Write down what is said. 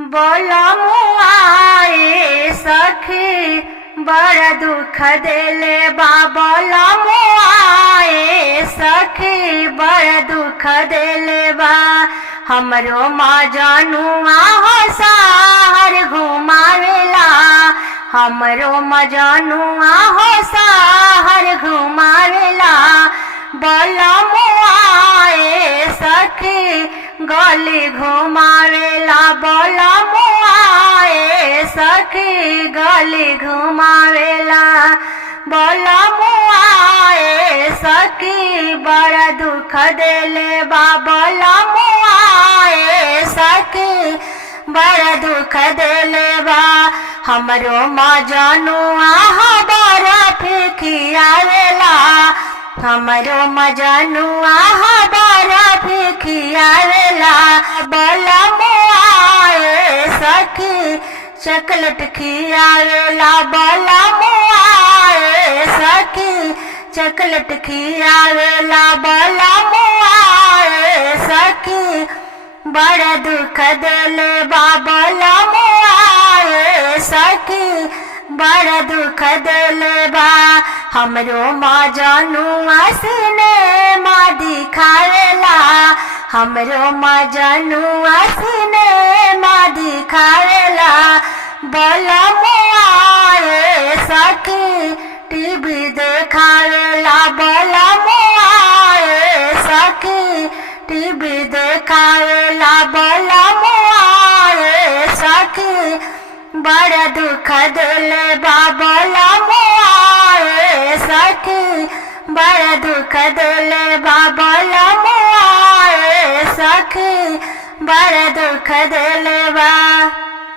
बोला मुआए सखी बड़ा दुख देले बा। बोला मुआए सखी बड़ा दुख देले बा। हमरो माँ जानुआ हो साहर घुमावेला। हमरो माँ जानुआ हो साहर घुमावेला। बोला मुआए सखी गली घुमावेला। बोला मुआए सखी गली घुमावेला। बोला मुआए सखी बड़ा दुख देले बा। बोला मुआए सखी बड़ा दुख देले बा। हमरो माँ जानुआ बर्फ खियावेला। हमरो माँ जानुआ बर्फ खियावेला। बोला मुआए सखी चॉकलेट खियावेला। बोला मुआए सखी चॉकलेट खियावेला। बोला मुआए सखी बड़ा दुख देले बा। बोला मुआए सखी बड़ा दुख देले बा। हमरो माँ जानुआ सिनेमा दिखावेला। हमरो माँ जानुआ सिनेमा दिखावेला। बोला मुआए सखी टीवी देखावेला। बोला मुआए सखी टीवी देखावेला। बोला मुआए सखी बड़ा दुख देले बा। बोला मुआए सखी बड़ा दुख देले बा। बोला मुआए सखी बड़ा दुख देले बा।